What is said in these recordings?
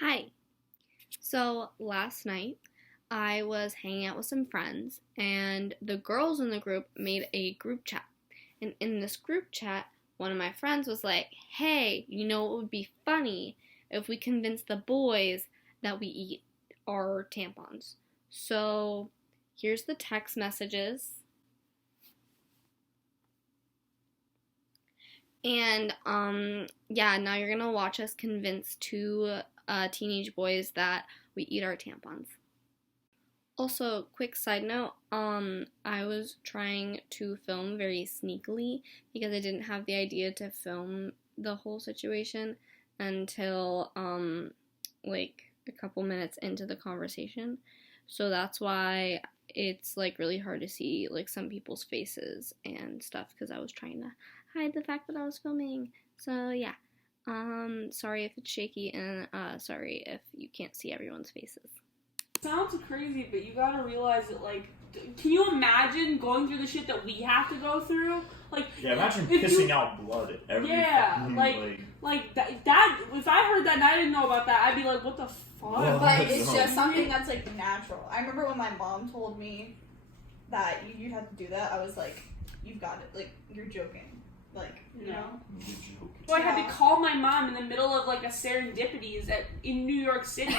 Hi. So last night I was hanging out with some friends and the girls in the group made a group chat. And in this group chat, one of my friends was like, "Hey, you know what would be funny if we convinced the boys that we eat our tampons?" So here's the text messages. And yeah, now you're gonna watch us convince two teenage boys that we eat our tampons. Also, quick side note, I was trying to film very sneakily because I didn't have the idea to film the whole situation until like a couple minutes into the conversation. So that's why it's like really hard to see like some people's faces and stuff because I was trying to hide the fact that I was filming. So yeah. Sorry if it's shaky and sorry if you can't see everyone's faces. Sounds crazy, but you gotta realize that, like, can you imagine going through the shit that we have to go through? Like, yeah, imagine pissing out blood every fucking, like that. If I heard that and I didn't know about that, I'd be like, what the fuck? Well, but it's just something that's like natural. I remember when my mom told me that you'd have to do that, I was like, you've got it. Like, you're joking. Like, you know? So I had to call my mom in the middle of like a serendipities in New York City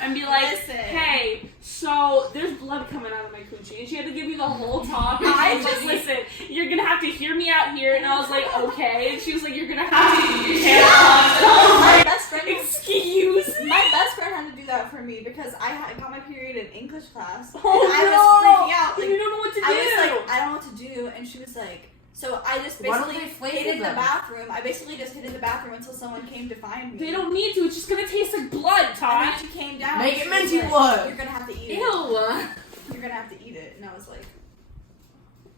and be like, "Hey, so there's blood coming out of my coochie," and she had to give me the whole talk. And I was like, "Listen, you're gonna have to hear me out here," and I was like, "Okay," and she was like, "You're gonna have to eat your tampons." And I was My like, best friend "Excuse me?" My best friend had to do that for me because I got my period in English class. Oh, and I was freaking out. Like, you don't know what to do. I was like, I don't know what to do, and she was like, so I just basically hid in the bathroom. I basically just hid in the bathroom until someone came to find me. They don't need to. It's just gonna taste like blood, Todd. And then she came down. Make it minty blood. You're gonna have to eat it. Ew. You're gonna have to eat it. And I was like,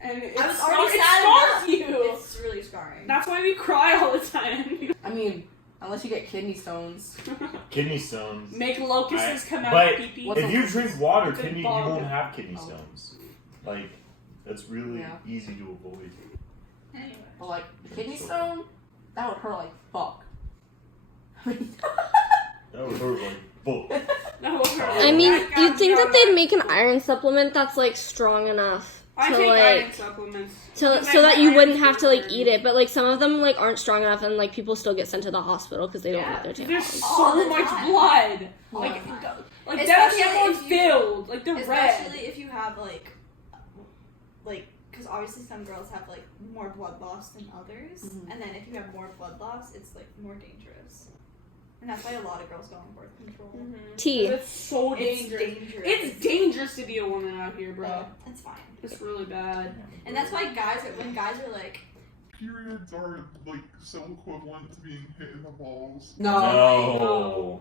and I was already sad enough. You. It's really scarring. That's why we cry all the time. I mean, unless you get kidney stones. Kidney stones. Make locusts come out but of pee-pee. if you drink water, you bog? won't have kidney stones. Like, that's really easy to avoid. Anyway. But like, kidney stone? That would hurt like fuck. That would hurt like fuck. I mean, you'd think that they'd make an iron supplement that's like strong enough I to take like iron supplements. so that you wouldn't have to like eat it, but like some of them like aren't strong enough and like people still get sent to the hospital because they don't eat their There's tampons. so much blood. Like that tampon's filled. Like they're red. Especially if you have like, because obviously some girls have like more blood loss than others, and then if you have more blood loss, it's like more dangerous, and that's why a lot of girls go on birth control. T. It's so dangerous. It's dangerous to be a woman out here, bro. Yeah, it's fine. It's really bad. And that's why when guys are like, periods are like so equivalent to being hit in the balls. No.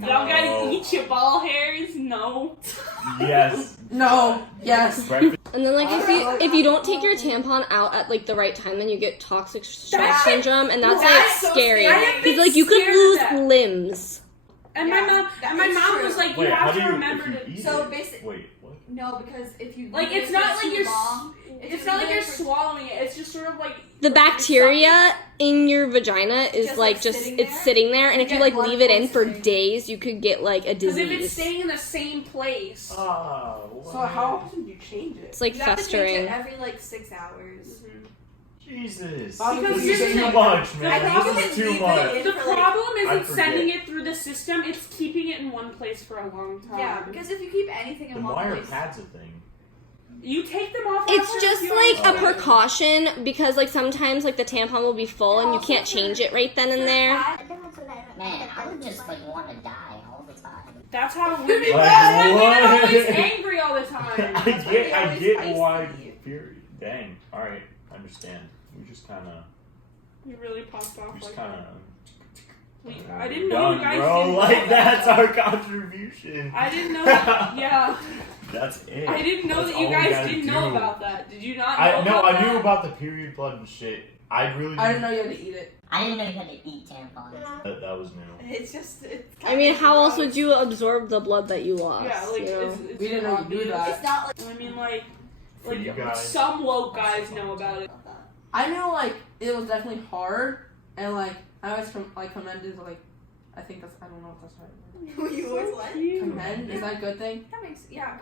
Y'all guys eat your ball hairs? No. Yes. No. Yes. And then like if you don't take your tampon out at like the right time, then you get toxic stress syndrome, and that's like scary because like you could lose limbs. And my mom was like, you have to remember to. So basically, wait, what? No, because if you like, it's not like you're. It's not like you're swallowing it. It's just sort of like the bacteria in your vagina is like it's sitting there, and if you like leave it in for days, you could get like a disease. Because if it's staying in the same place. Oh. So how often do you change it? It's like you have festering. To change it every like 6 hours. Jesus. Because this is too much, man. This is too much. The problem isn't sending it through the system, it's keeping it in one place for a long time. Yeah, because if you keep anything in one place... Then why are pads a thing? You take them off. It's just like a precaution because like sometimes like the tampon will be full and you can't change it right then and there. Man, I would just like want to die all the time. That's how women women are always angry all the time. I get why. Period. Dang. All right, I understand. We just kind of. You really popped off Just like kind that. of. I didn't know you guys bro. didn't know Like that. that's our contribution. I didn't know. Yeah. That's it. I didn't know that you guys didn't know about that. Did you not know about that? I knew about the period blood and shit. I didn't know you had to eat it. I didn't know you had to eat tampons. That was new. It's just... I mean, how else would you absorb the blood that you lost? Yeah, like, you know? it's we didn't know you knew that. It's not like... I mean, like you guys, some woke guys know about it. I know, like, it was definitely hard, and, like, I always, commended, like, I think that's. I don't know if that's right. You always what? Commend? Is that a good thing? That makes commend.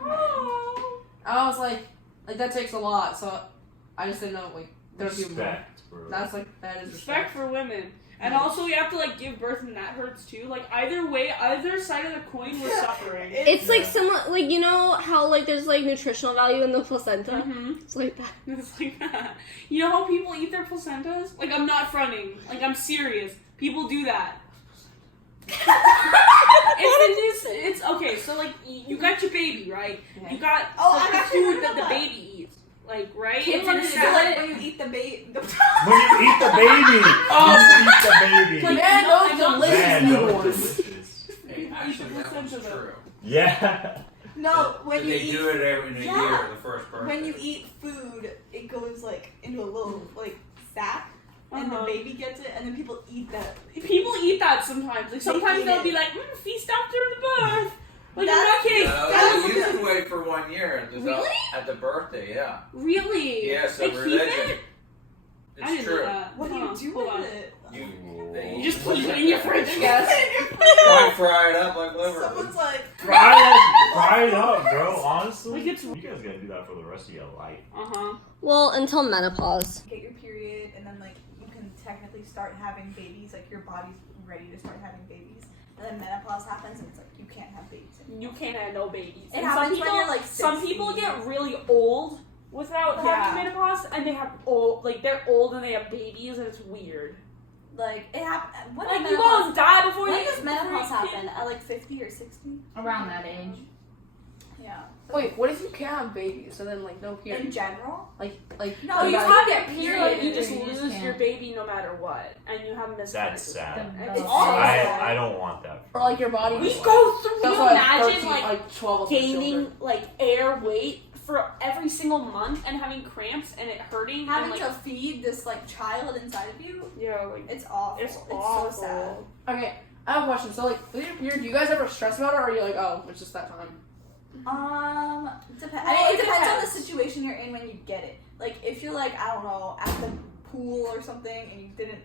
I was like that takes a lot, so I just didn't know like there would be more. Respect, bro. That's like that is Respect for women. And also, you have to like give birth, and that hurts too. Like either way, either side of the coin was suffering. It's like similar, like you know how like there's like nutritional value in the placenta. Mm-hmm. It's like that. It's like that. You know how people eat their placentas? Like I'm not fronting. Like I'm serious. People do that. it's okay. So like you got your baby, right? Yeah. You got Oh, the I'm actually food heard that the about baby eats. Like right? It's It's in a like snack. when you eat the baby. When you eat the baby! Oh. You eat the baby! Like, Man, no, those I'm not- delicious Man, those newborns. delicious. Hey, actually, that one's true. Yeah. No, when But you they eat do it every in a Yeah. year, the first birthday. when you eat food, it goes like into a little like sack, and the Uh-huh. baby gets it, and then people eat that. People eat that sometimes. Like sometimes eat they'll it. be like, feast after the birth. Like I'm That's- not kidding. No, That you was- can wait for 1 year at the, Really? at the birthday, yeah. Really? Yes, They a keep religion. it? I It's didn't true. know that. What do Huh, you do hold on. with it? You You just put it in your fridge, I guess. Try and fry it up like liver. Someone's like, Fry it up, bro. Honestly, Like, it's- you guys gotta do that for the rest of your life. Uh-huh. Well, until menopause. get your period, and then like you can technically start having babies. Like your body's ready to start having babies, and then menopause happens, and it's like you can't have babies anymore. You can't have no babies. It And happens when you're, like, some 60. people get really old without Yeah. having menopause, and they have old, like they're old and they have babies, and it's weird. Like it happens. When Like does you menopause- gonna die before When you. does before menopause you- happen? At like 50 or 60? Around that age. Yeah. Wait, what if you can't have babies? So then like no In period. general? Like No, Oh, you you have get your period. period, you just You just lose your can't. baby no matter what, and you have miscarriages. That's sad. It's The- awful. I don't want that. or like your body. We just, go through. That's You why imagine 13, like 12 of us gaining children. like air weight for every single month and having cramps and it hurting Having and to like feed this like child inside of you, yeah, like it's awful. it's so awful. sad. Okay, I have a question. So like with your period, do you guys ever stress about it, or are you like, oh, it's just that time? Depends. Well, I mean, it it depends on the depends. situation you're in when you get it. Like if you're like I don't know at the pool or something and you didn't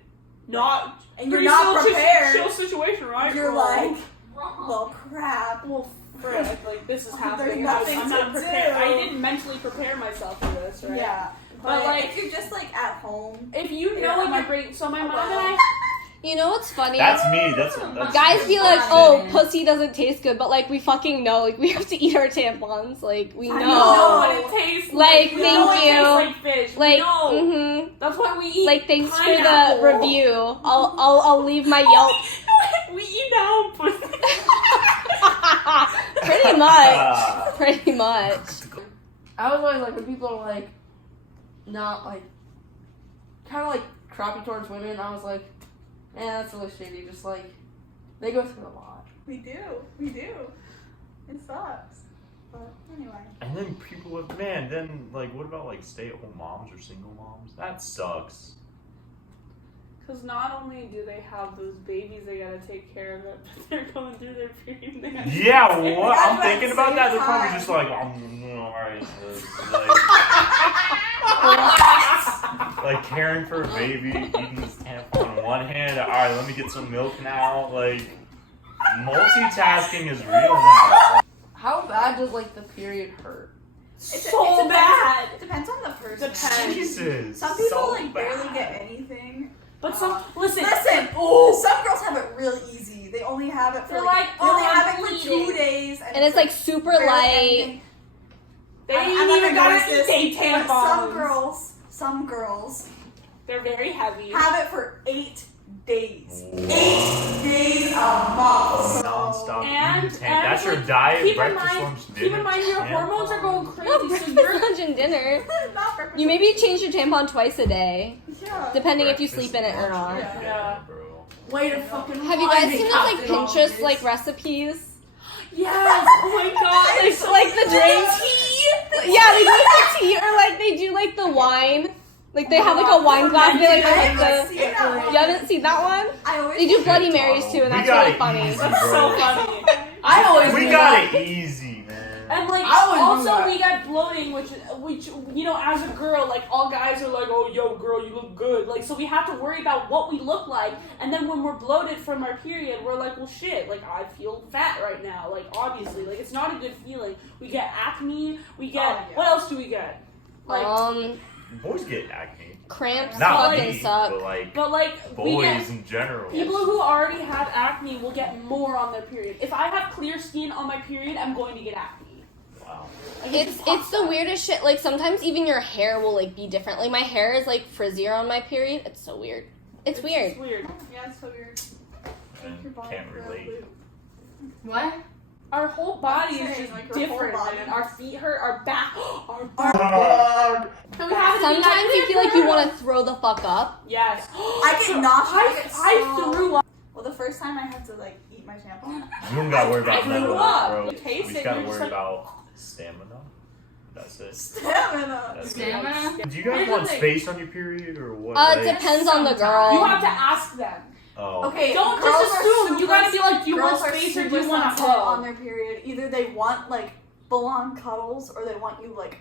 Not and you're pretty not chill- prepared, Chill situation, right? you're Well, like, well, crap. well, frick, like this is There's happening. nothing I'm not to prepared. do. I didn't mentally prepare myself for this, right? Yeah, But, but like- if you're just like at home, If you know Yeah, what I'm your like, brain, so my oh, mom well. and I. You know what's funny? That's me. That's Guys be like, fine. oh, pussy doesn't taste good, but like we fucking know, like we have to eat our tampons, like we I We know. know what it tastes Like, like. We know thank it you. tastes like fish. Like, we know. mm-hmm. That's why we eat. Like thanks for pineapple. the review. I'll leave my Yelp. We eat now. Pretty much. Pretty much. I was always like when people are like, not like, kind of like crappy towards women. I was like, man, that's really shitty. Just like, they go through a lot. we do. It sucks. But anyway, And then people with then like what about like stay-at-home moms or single moms? That sucks. Because not only do they have those babies they gotta take care of, it, but they're going through their period. They gotta Yeah, take what? That's I'm what thinking I'm about that. saying, They're probably time. just like, alright, like caring for a baby, eating this tampon on one hand. Alright, let me get some milk now. Like multitasking is real now. How bad does like the period hurt? so bad. It depends on the person. Depends. Jesus. Some people so like barely bad. get anything. But some listen. Oh, some girls have it really easy. They only have it for They're like, like, they only oh, have I'm it for bleeding. 2 days, And it's like super barely light. anything. They I'm ain't not even gonna got notice a this, tampons. but some girls They're very heavy. have it for 8 days. 8 days a month. Non-stop And- eating and, That's your like, diet, keep in breakfast, mind- lunch, dinner. Keep in mind your hormones are going No, crazy, so breakfast, you're lunch, and dinner. Not for You maybe change your tampon twice a day, Yeah. depending if you Breakfast, sleep in it or lunch, not. dinner, Yeah. bro. Way to fucking. Have you find guys me, seen those like Captain Pinterest Obvious. like recipes? yes. Oh my god. Like the drink. Yeah, they do like the tea or like they do like the wine. Like they have like a wine glass. They like I put haven't the. seen that one. You haven't seen that one? I always They do Bloody Shit, Marys Donald. too, and We that's got really it funny. easy, That's bro. so funny. I always We do got that. it easy, man. And like I always do also that. we got bloating, which you know, as a girl, like all guys are like, oh yo girl, you look good. Like so we have to worry about what we look like, and then when we're bloated from our period, we're like, well shit, like I feel fat right now. Like obviously, like it's not a good feeling. We get acne. We get what else do we get? Like Boys get acne. Cramps Not fucking me, suck. but like we get boys in general. people who already have acne will get more on their period. If I have clear skin on my period, I'm going to get acne. Wow. Like, It's the weirdest shit. Like sometimes even your hair will like be different. Like my hair is like frizzier on my period. It's so weird. It's weird. It's weird. Yeah, it's so weird. And can't relate. What? Our whole body is saying, just like, your whole different, body. man. Our feet hurt, our back, our Dog. And we have to be Sometimes you feel like you want to throw the fuck up. Yes. I get nauseous. I threw up. Well, the first time I had to like eat my tampon. You don't gotta worry about I none of threw that, up. bro. You We taste just it, gotta you're just worry like- about stamina. That's it. Stamina. That's Stamina? it. Do you guys Here's want the thing. space on your period or what? It depends on the girl. You have to ask them. Oh. Okay, Don't girls just are assume. You super- gotta be like, do you girls want are space or do super you want a sensitive on hug? their period? Either they want like full-on cuddles or they want you like.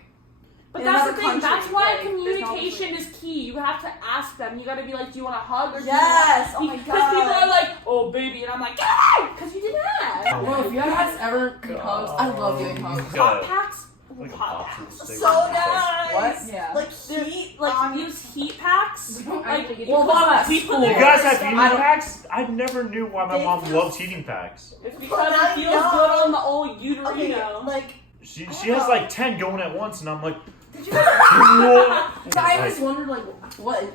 But in that's the another thing. country, That's why like, there's no communication is key. You have to ask them. You gotta be like, do you want a hug or do Yes! Oh you my want? Because people God. are like, oh baby, and I'm like, get because you didn't ask. Oh Well, if you guys ever do hugs, I love doing hugs. Hot packs. Like a Hot popsicle packs. stick. So nice. What? Yeah. Like Heat, like use heat packs. We don't Like, actually get well, to hugs at we put school. the You guys have I heating don't- packs? I never knew why my mom loved heating packs. It's because But it I feels know. good on the old uterino. Okay, like She has like 10 going at once, and I'm like, did you guys? what? So I always wondered, like,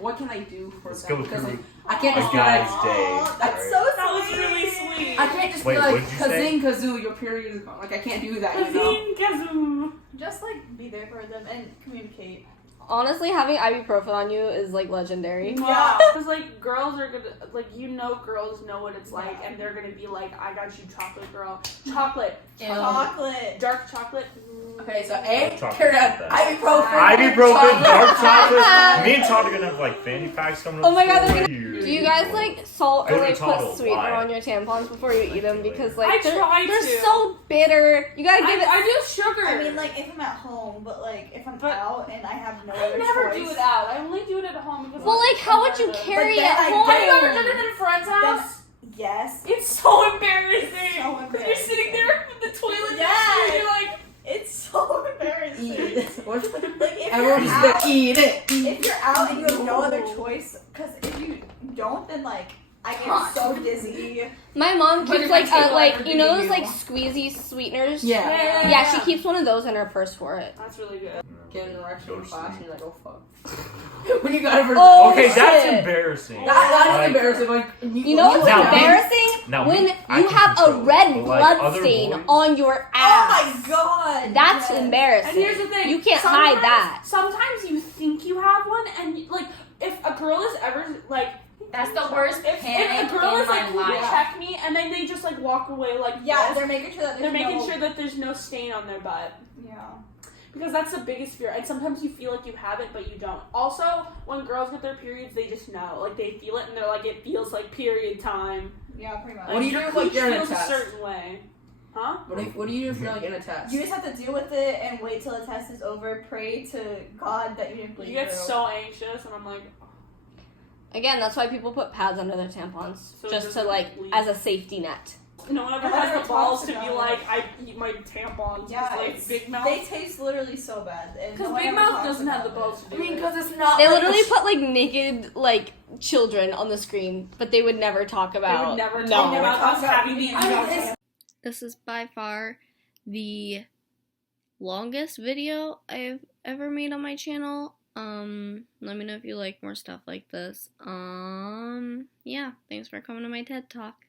what can I do for Let's them? go Because, like, through I can't a just be like, guy's day. Aw, that's right? so That was sweet. really sweet. I can't just Wait, be what like, did you say? kazing kazoo, your period is gone. Like, I can't do that, you know? Kazoo, kazoo. Just like be there for them and communicate. Honestly, having ibuprofen on you is like legendary. Yeah, because like girls are gonna like girls know what it's like, and they're gonna be like, I got you, chocolate girl, chocolate, Chocolate. dark chocolate. Okay, so A, Chocolate carry like out that. ibuprofen. Ibuprofen, dark chocolate. Me and Todd are gonna have like fanny packs coming up. Oh my God, they're soon. Do you guys like salt Go or to like Total, put sweetener why? on your tampons before you eat them? Because I like try they're to. so bitter. You gotta give it. I do sugar. I mean, like if I'm at home, but like if I'm But out and I have no I other never choice. do it out. I only do it at home because. Well, like how would you carry it then I home? Have you ever done it at a friend's house? Yes, It's so embarrassing. So Because you're sitting there with the toilet. Yes. And you're like, it's so embarrassing. Eat it. What's Like if Everyone you're just out, like, eat it. if you're out and you have no other choice, because if you don't, then like I get so dizzy. My mom But keeps if like I take like one you know every those like meal. squeezy sweeteners. Yeah. Yeah, she keeps one of those in her purse for it. that's really good. Get an erection Go in to class sleep. and you're like, oh fuck. When you got it for Oh, Okay, that's shit. embarrassing. that is Like- embarrassing. Like, You know what's Now, me- embarrassing? now, When me, I you can have a control it, red but, like, blood other stain boys- on your Oh ass. my god. That's yes. embarrassing. And here's the thing. You can't sometimes- hide that. Sometimes you think you have one, and like, if a girl is ever like, That's the worst if panic a girl in is like, my "Will you life." check me," and then they just like walk away like, Yeah, this, they're making sure that they're making no, sure that there's no stain on their butt. Yeah. Because that's the biggest fear. And sometimes you feel like you have it, but you don't. Also, when girls get their periods, they just know. Like, they feel it, and they're like, it feels like period time. Yeah, pretty much. What do you your do if, like, cooch you're in a feels test? certain way. Huh? What do you do if you're like in a test? You just have to deal with it and wait till the test is over. Pray to God that you didn't bleed You get through. so anxious, and I'm like, Again, that's why people put pads under their tampons, So it just to doesn't like bleed. as a safety net. no one ever No one has ever the balls talks to be about like, it. I eat my tampons. Yeah, Because, like, it's- Big Mouth. They taste literally so bad. Because Big Mouth doesn't have the balls to do I mean, it. because it's not. They like literally a- put like naked like children on the screen, but they would never talk They about. would never No. talk Never about talk us about having me. these. I mean, it's- This is by far the longest video I've ever made on my channel. Let me know if you like more stuff like this. Yeah, thanks for coming to my TED Talk.